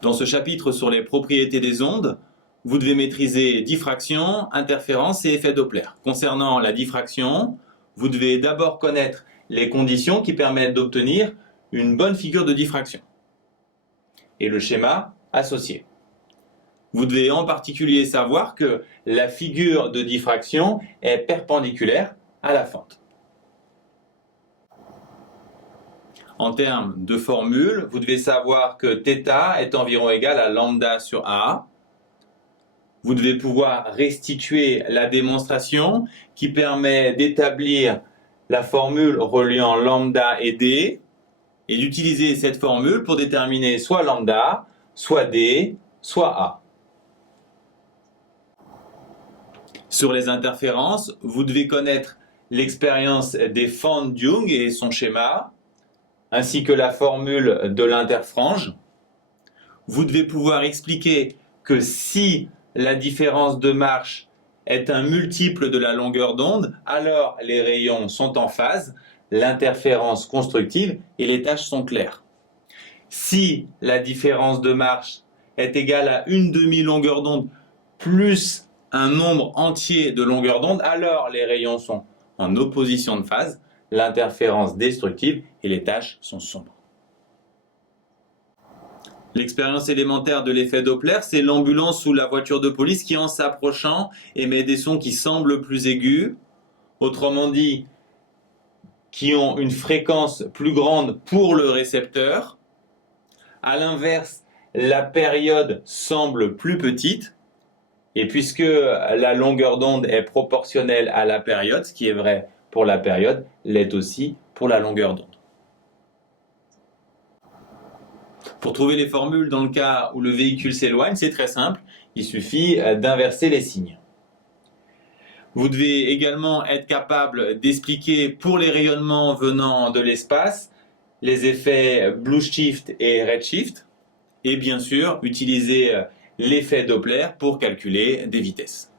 Dans ce chapitre sur les propriétés des ondes, vous devez maîtriser diffraction, interférence et effet Doppler. Concernant la diffraction, vous devez d'abord connaître les conditions qui permettent d'obtenir une bonne figure de diffraction et le schéma associé. Vous devez en particulier savoir que la figure de diffraction est perpendiculaire à la fente. En termes de formule, vous devez savoir que θ est environ égal à lambda sur A. Vous devez pouvoir restituer la démonstration qui permet d'établir la formule reliant lambda et D et d'utiliser cette formule pour déterminer soit lambda, soit D, soit A. Sur les interférences, vous devez connaître l'expérience des fentes Young et son schéma, ainsi que la formule de l'interfrange. Vous devez pouvoir expliquer que si la différence de marche est un multiple de la longueur d'onde, alors les rayons sont en phase, l'interférence constructive et les tâches sont claires. Si la différence de marche est égale à une demi-longueur d'onde plus un nombre entier de longueurs d'onde, alors les rayons sont en opposition de phase, l'interférence destructive et les tâches sont sombres. L'expérience élémentaire de l'effet Doppler, c'est l'ambulance ou la voiture de police qui, en s'approchant, émet des sons qui semblent plus aigus, autrement dit, qui ont une fréquence plus grande pour le récepteur. À l'inverse, la période semble plus petite, et puisque la longueur d'onde est proportionnelle à la période, ce qui est vrai pour la période, l'est aussi pour la longueur d'onde. Pour trouver les formules dans le cas où le véhicule s'éloigne, c'est très simple, il suffit d'inverser les signes. Vous devez également être capable d'expliquer pour les rayonnements venant de l'espace les effets blue shift et red shift, et bien sûr utiliser l'effet Doppler pour calculer des vitesses.